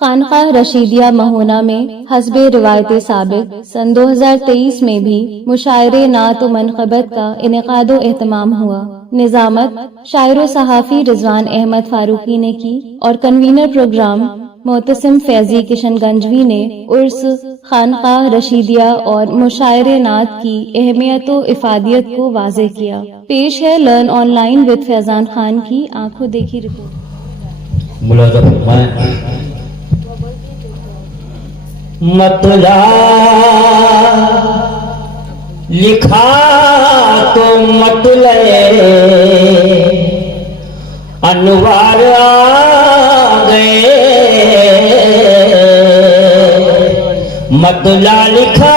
खानकाह रशीदिया महोना में हस्बे रिवायत साबिक सन 2023 में भी मुशायरे नात व मनक़बत का इनेकादो एहतमाम हुआ। निजामत शायर सहाफ़ी रिजवान अहमद फारूकी ने की और कन्वीनर प्रोग्राम मोहतसिम फैजी किशनगंजवी ने उर्स खानकाह रशीदिया और मुशायरे नात की अहमियत व इफादियत को वाज़ेह किया। पेश है learn online with Faizan Khan की आंखों देखी रिपोर्ट। मुलाज़ा फरमाएं। मतला लिखा तो मतले अनवार आ गए, मतला लिखा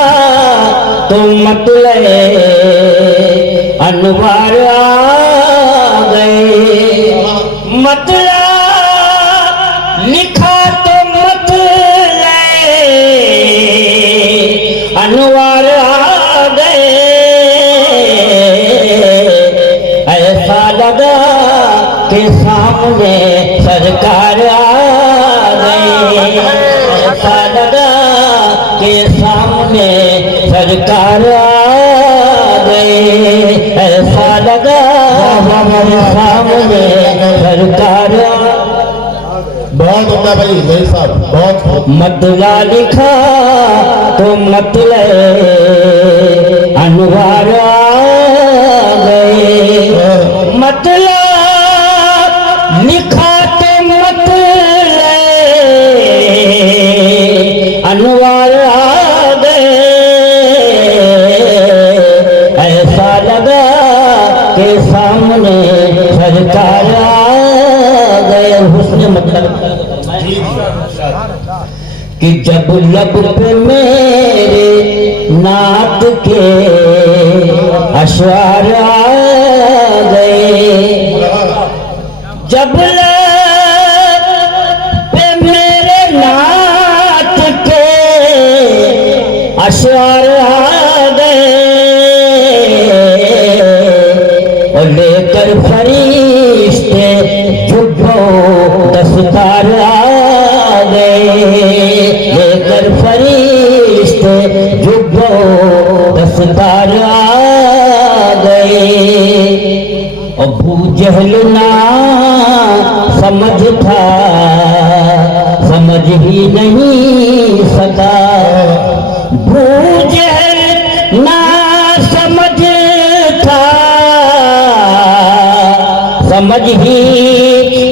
तो मतले अनवार आ गए, मतला लिखा तो अनवार आ गए। ऐसा लगा कि सामने सरकार आ गए, ऐसा लगा कि सामने सरकार आ गए, ऐसा लगा सामने सरकार। बहुत होता भाई भाई साहब, बहुत। मतला लिखा तो मतले अनवार आ गए, मतला लिखा तो मतले अनवार आ गए। ऐसा लगा कि सामने सरकार आ गए। हुस्न मतलब कि जब लब पे मेरे नात के अश्वार आ गए, जब लब पे मेरे नात के अश्वार आ गए, और लेकर फरिश्ते जुब्बो दस्तार आ गए, लेकर फरिश्ते जुब्बो दस्तार आ गए। अबू जहल ना समझ था, समझ ही नहीं सका, अबू जहल ना समझ था, समझ ही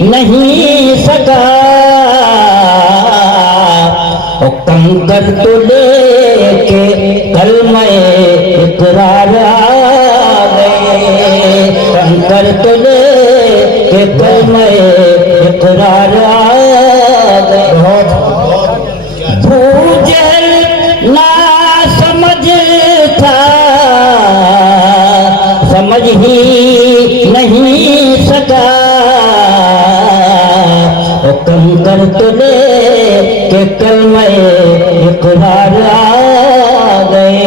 नहीं सका। और कंकर तो लेके कलमे इकरार आ गए, कंकर तो लेके कलमे इकरार आ गए। भूजल ना समझ था, समझ ही नहीं सका। और कंकर तो लेके कलमे इकरार आ गए,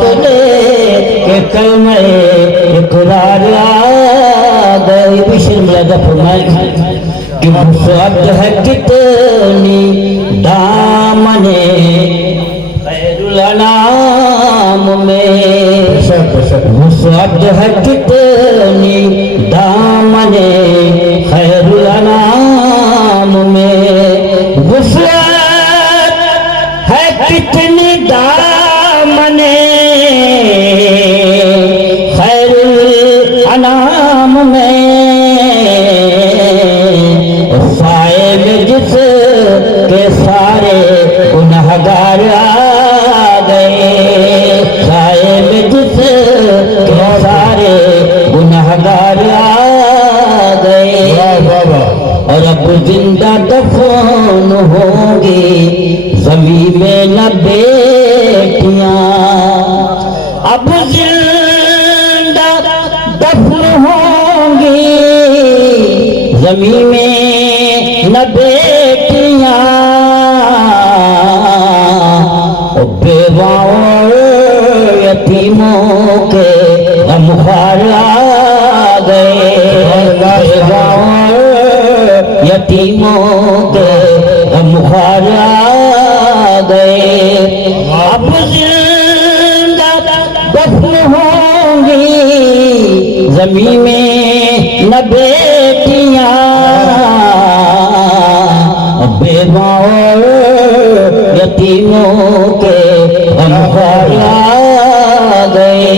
तो लेके कलमे इकरार आ गए। बिशर मुलाज़ा फरमाएं कि मुसअद है कितनी दामने खैरुल अनाम में, मुसअद है कितनी दामने खैरुल अनाम में, वुसअत है कितनी दामने खैरुल अनाम में, साए में जिस के सारे गुनहगार आ गए, साए में जिस के सारे गुनहगार आ गए। और अब जिंदा दफन होंगी ज़मीन में न बेटियां, अब जिंदा दफन होंगी ज़मीन में न बेटियां, बेवाओं यतीमों के गमख्वार आ गए, बेवाओं यतीमों के गमख्वार आ गए। अब जिंदा दफन होंगी जमीन में न बेटियां, बेवाओं यतीमों के गमख्वार आ गए।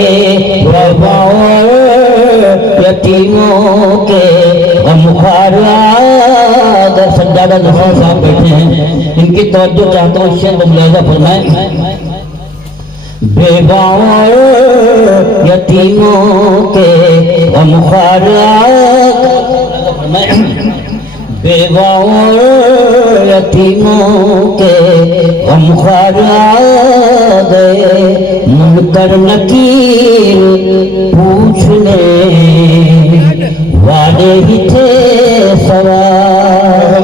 बेवाओं यतीमों के गमख्वार आ गए। सज्जादा नसीर साहब बैठे हैं, इनकी तवज्जो चाहता हूँ, शेर मुलाहिजा फरमाएं। बेवाओं यतीमों के गमख्वार आ गए। बेवाओं यतीमों के गमख्वार आ गए। मुनकर नकीर पूछने वाले ही थे सवाल।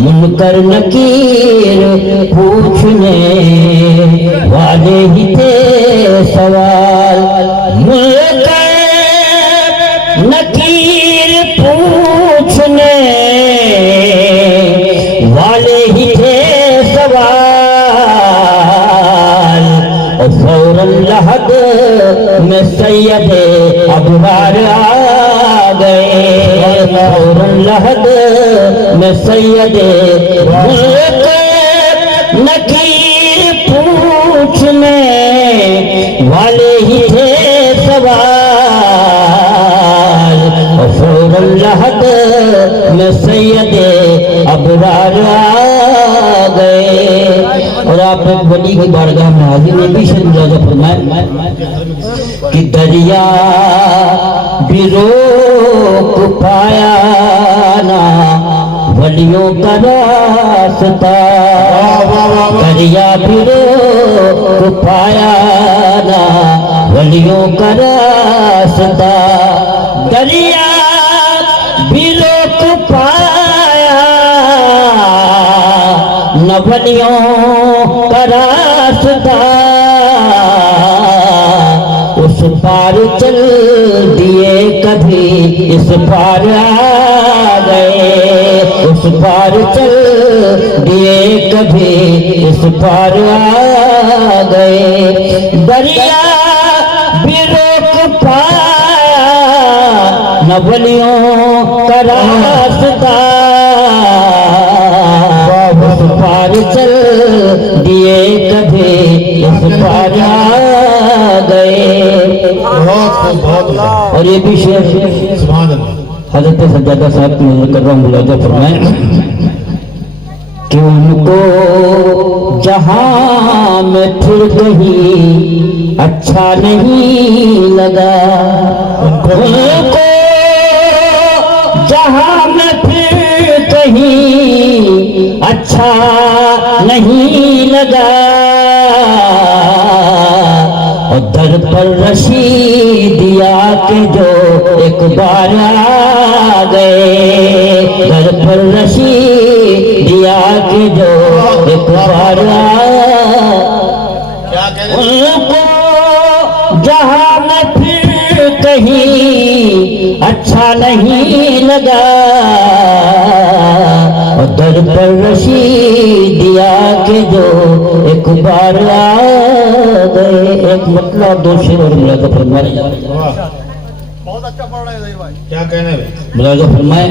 मुनकर नकीर पूछने वाले ही थे सवाल। मुनकर नकीर पूछने वाले ही थे सवाल। और फौरन लहद में सैयदे अबरार आ गए। फौरन लहद में सैयदे नकीर पूछने वाले ही थे सवाल। और फौरन लहद में सैयदे अबरार आ गए। और आप एक वली की बारगाह में हाजिर ने भी मुलाहिजा फरमाए कि दरिया भी रोक पाया ना वलियों का रास्ता। दरिया भी रोक पाया ना वलियों का रास्ता। दरिया भी रोक पाया न वलियों का रास्ता। उस पार चल दिए कभी इस पार आ गए। उस पार चल दिए कभी इस पार आ गए। दरिया भी रोक पाया न वलियों का रास्ता। उस पार चल दिए कभी इस पार आ गए। और ये भी शेर हजरत सज्जादा साहब की नजर कर रहा हूँ, मुलाहिजा फरमाएं कि उनको जहां में फिर कहीं अच्छा नहीं लगा। उनको जहां में फिर कहीं अच्छा नहीं लगा। और दर पर रशीदिया के जो एक बार आ गए। दर पर रशीदिया के जो एक बार आ उनको जहां में फिर कहीं अच्छा नहीं लगा। और दर पर रशीदिया के जो एक बार आ गए। एक मतलब दो शेर और मुलाहिजा फरमाए। बहुत अच्छा पढ़ रहे हैं भाई, क्या कहने में मुलाहिजा फरमाए।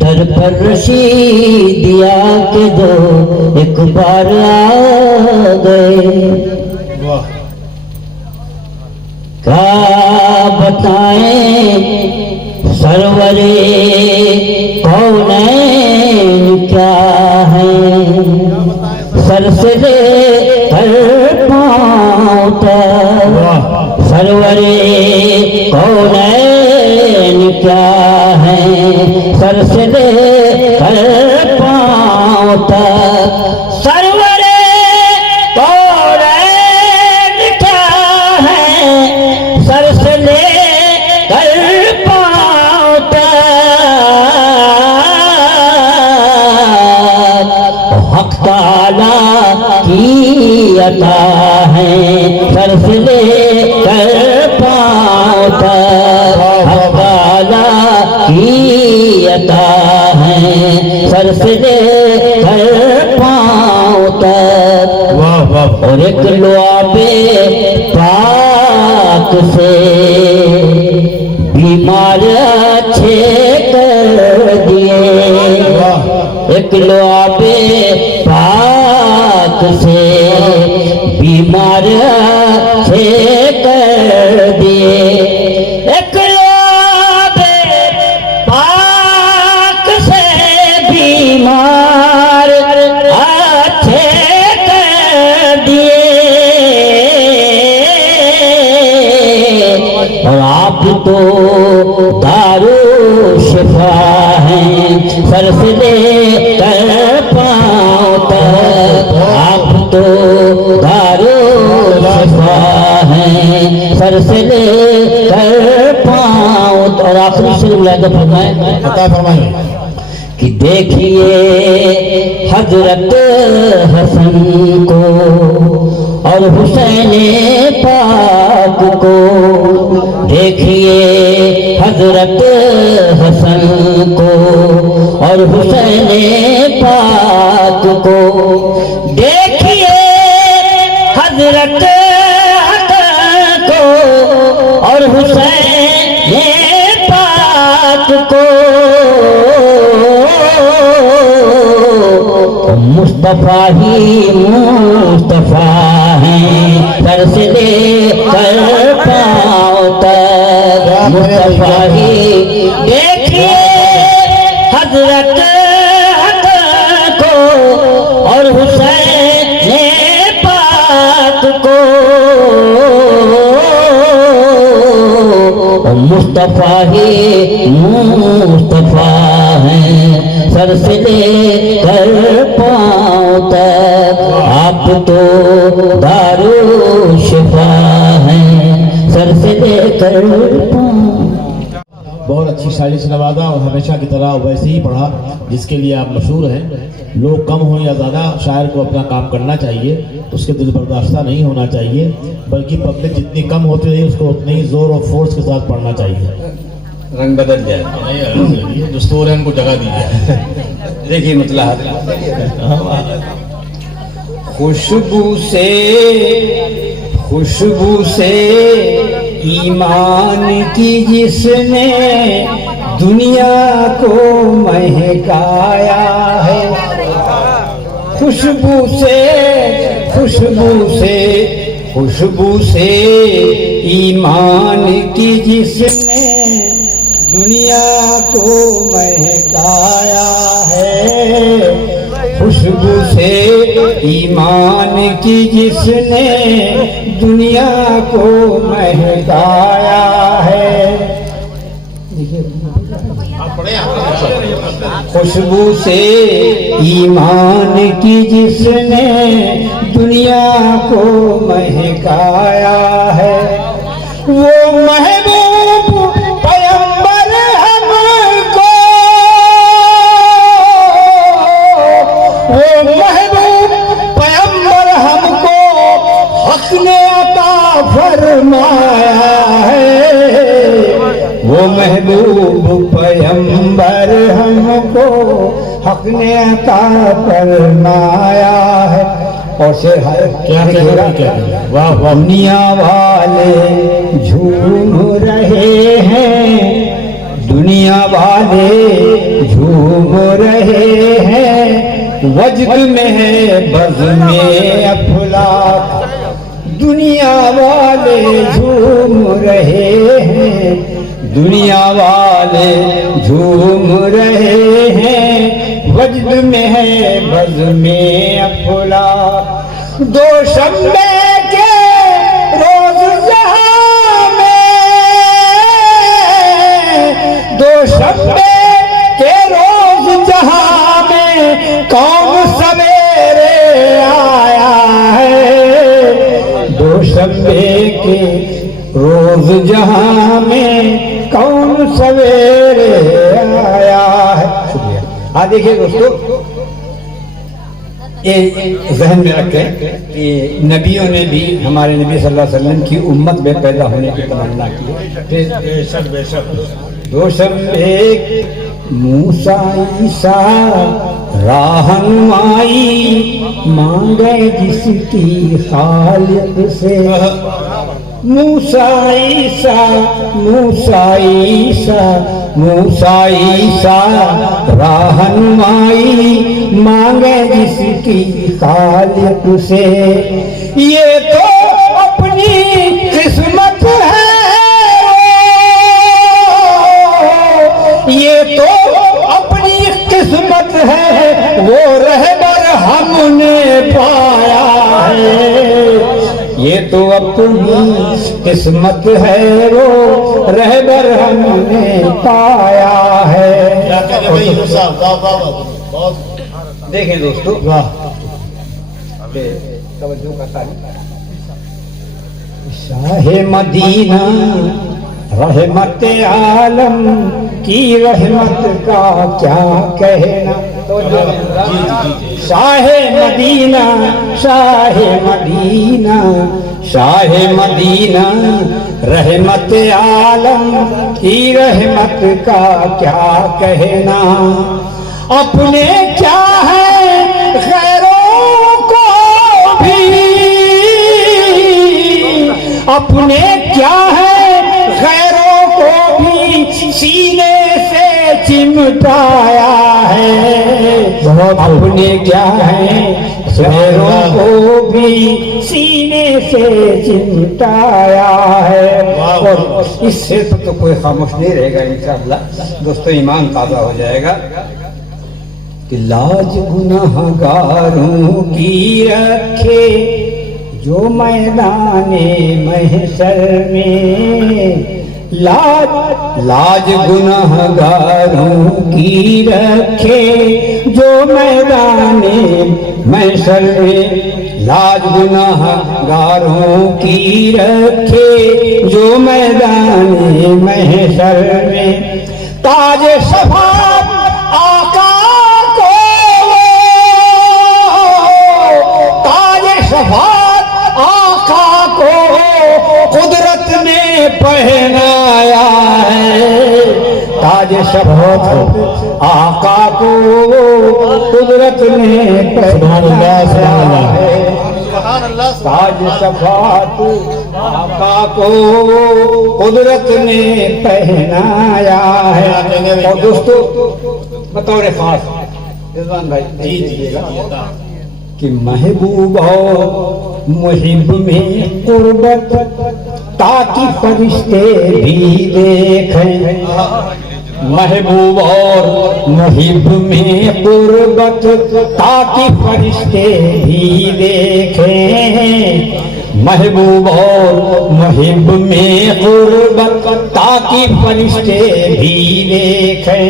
दर पर रशीदिया के जो एक बार आ गए। क्या बताएं सरवरे कौनैन क्या है। सर से ले कर पाँव तक सरवरे कौनैन क्या है। सर से ले कर पाँव तक सरवरे कौनैन क्या है। सर से ले कर पाँव तक हक ताला की अता है। सर से ले कर पाँव तक हक ताला की अता है। सर से लेकर पांव तक। वाह वाह। और एक लुआबे पाक से बीमार अच्छे कर दिए। एक लुआबे पाक से बीमार अच्छे कर दिए। एक लुआबे पाक से बीमार अच्छे कर दिए। और आप तो दारू शिफा हैं, सर से लेकर पांव तक। आप तो दारू शिफा हैं, सर से लेकर पांव तक। और आखिरी शेर मुलाहिजा फरमाएं, अता फरमाइए कि देखिए हजरत हसन को और हुसैन पाक को। देखिए हजरत हसन को और हुसैन पाक को। देखिए हजरत हसन को और हुसैन पाक को। मुस्तफा ही मुस्तफा हैं, सर से लेकर पांव तक। मुस्तफा ही देखिए हजरत को और हुसैन पाक को। मुस्तफा ही मुस्तफा हैं, सर से लेकर पांव तक। आप तो दारू शिफा हैं, सर से लेकर पांव। बहुत अच्छी शायरी से नवाजा और हमेशा की तरह वैसे ही पढ़ा जिसके लिए आप मशहूर हैं। लोग कम हो या ज़्यादा, शायर को अपना काम करना चाहिए, उसके दिल बर्दाश्ता नहीं होना चाहिए, बल्कि पब्लिक जितनी कम होती रही उसको उतनी ही जोर और फोर्स के साथ पढ़ना चाहिए। रंग बदल जाए, ये जो स्टोर है उनको जगह दीजिए। देखिए मतलब खुशबू से ईमान की जिसने दुनिया को महकाया है। खुशबू से ईमान की जिसने दुनिया को महकाया है। खुशबू से ईमान की जिसने दुनिया को महकाया है। खुशबू से ईमान की जिसने दुनिया को महकाया है। वो महबूब पैगंबर हमको, वो महबूब पैगंबर हमको हक ने अता फरमाया है। वो महबूब पैगंबर हमको हक ने अता फरमाया है। और शेर है क्या वाह वाह। दुनिया वाले झूम रहे हैं, दुनिया वाले झूम रहे हैं। वजद में है बज़ में अफलाक, दुनिया वाले झूम रहे हैं, दुनिया वाले झूम रहे हैं। वजद में है बज़ में अफलाक। दो शम्बे के रोज जहां में, दो शम्बे के रोज जहां में कौन सवेरे आया है। दो शम्बे के रोज जहां में कौन सवेरे आया है। शुक्रिया। हाँ देखिए दोस्तों, ये जहन में रखें कि नबियों ने भी हमारे नबी सल्लल्लाहु अलैहि वसल्लम की उम्मत में पैदा होने की तमन्ना की। दो शम्बे मूसा ईसा रहनुमाई मांगे जिसकी खालिक से। मूसा ईसा मूसा ईसा मूसा ईसा रहनुमाई मांगे जिसकी खालिक से। ये तो अपनी किस्मत है, ये तो अपनी किस्मत है, वो रहबर हमने पाया है। ये तो अपनी किस्मत है, वो रहबर हमने पाया है। देखें दोस्तों, तवज्जो का तारीफ। शाहे मदीना रहमत आलम की रहमत का क्या कहना। Shah Medina Shah Medina Shah Medina रहमत आलम की रहमत का क्या कहना। अपने क्या है गैरों को भी, अपने क्या है गैरों को भी सीने से चिमटाया है। अपने क्या है गैरों को भी सीने से चिमटाया है। और इससे तो कोई खामोश नहीं रहेगा इंशाअल्लाह दोस्तों, ईमान ताज़ा हो जाएगा। कि लाज गुनाहगारों की रखे जो मैदाने महशर में। लाज गुनाहगारों की रखे जो मैदाने महशर में। लाज गुनाहगारों की रखे जो मैदाने महशर में। ताज शफाअत आका को, ताज शफाअत आका को कुदरत ने पहनाया है। ताज शफाअत आका को कुदरत ने पहनाया है। ताज शफाअत आका को कुदरत ने पहनाया है। और दोस्तों बतौर खास रिजवान भाई दीजिएगा कि महबूब और मुहिब में कुर्बत ताकि फरिश्ते भी देखें। महबूब और मुहिब में कुर्बत ताकि फरिश्ते भी देखें। महबूब और मुहिब में कुर्बत ताकि फरिश्ते भी देखें।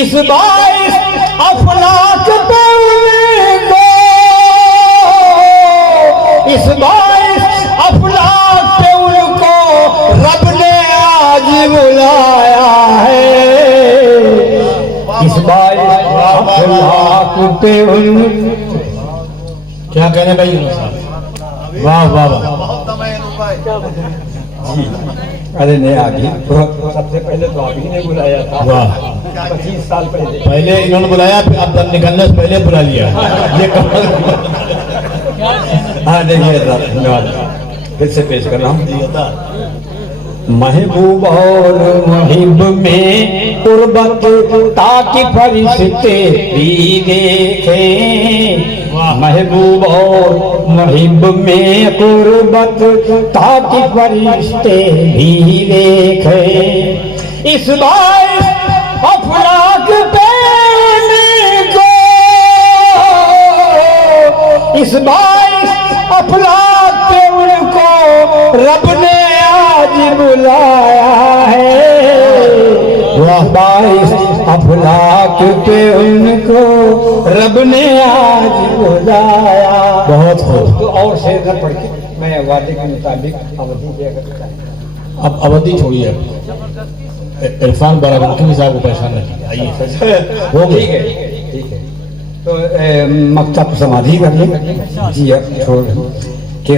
इस बाइस अफलाक पे उनको, इस बाइस अफलाक पे उनको रब ने आज बुलाया है। इस बाइस अफलाक पे उनको क्या कहने भाई? वाह वाह वाह। जी अरे नहीं आगे तो सबसे पहले तो आप ही ने बुलाया था। वाह 25 साल पहले पहले इन्होंने बुलाया, फिर अब तक निकलने से पहले बुला लिया। ये हाँ देखिए धन्यवाद, फिर से पेश कर रहा हूँ। महबूब और मुहिब में कुर्बत ताकि फरिश्ते भी देखें। महबूब और मुहिब में कुर्बत ताकि फरिश्ते भी देखें। इस बाइस अफलाक पे को, इस बाइस अफलाक पे उनको रब ने आज बुलाया है। वह बाइस अफलाक पे उनको रब ने आज बुलाया। बहुत खूब। तो और शेर न पढ़ के मैं वादे के मुताबिक अवधि देगा। अब अवधि छोड़िए, इरफान बाराबंकी साहब को परेशान रखिए। आइए हो गई। ठीक है ठीक है। तो मक्तब समाधि कर ले। जी अब छोड़ के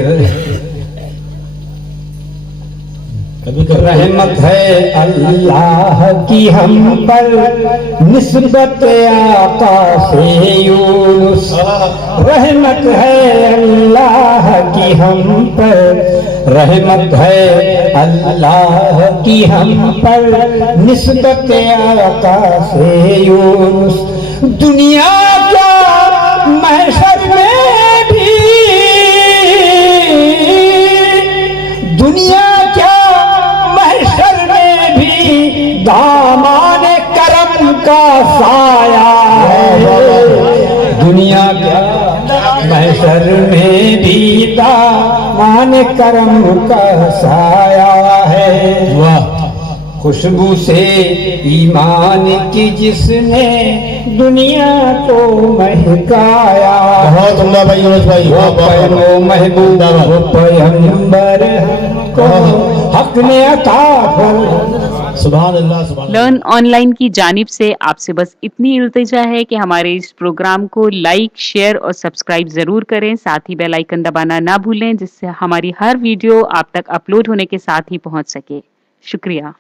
कभी कभी रहमत है अल्लाह की हम पर, निस्बत आका से यूनुस। रहमत है अल्लाह की हम पर, रहमत है अल्लाह की हम पर, निस्बत आका से यूनुस। दुनिया क्या महशर में भी, दुनिया क्या महशर में भी दामान करम का साया है। दुनिया क्या महशर में भी दामान करम का साया है। वाह, खुशबू से ईमान की जिसने दुनिया को महकाया। बहुत उम्दा भाई यूनुस भाई, वो वाह, वाह, वाह। पैगो महबूब वो पैगंबर हमको हक ने अता फरमाया। सुभान अल्लाह, सुभान अल्लाह। लर्न ऑनलाइन की जानिब से आपसे बस इतनी इल्तिजा है कि हमारे इस प्रोग्राम को लाइक, शेयर और सब्सक्राइब जरूर करें। साथ ही बेल आइकन दबाना ना भूलें, जिससे हमारी हर वीडियो आप तक अपलोड होने के साथ ही पहुंच सके। शुक्रिया।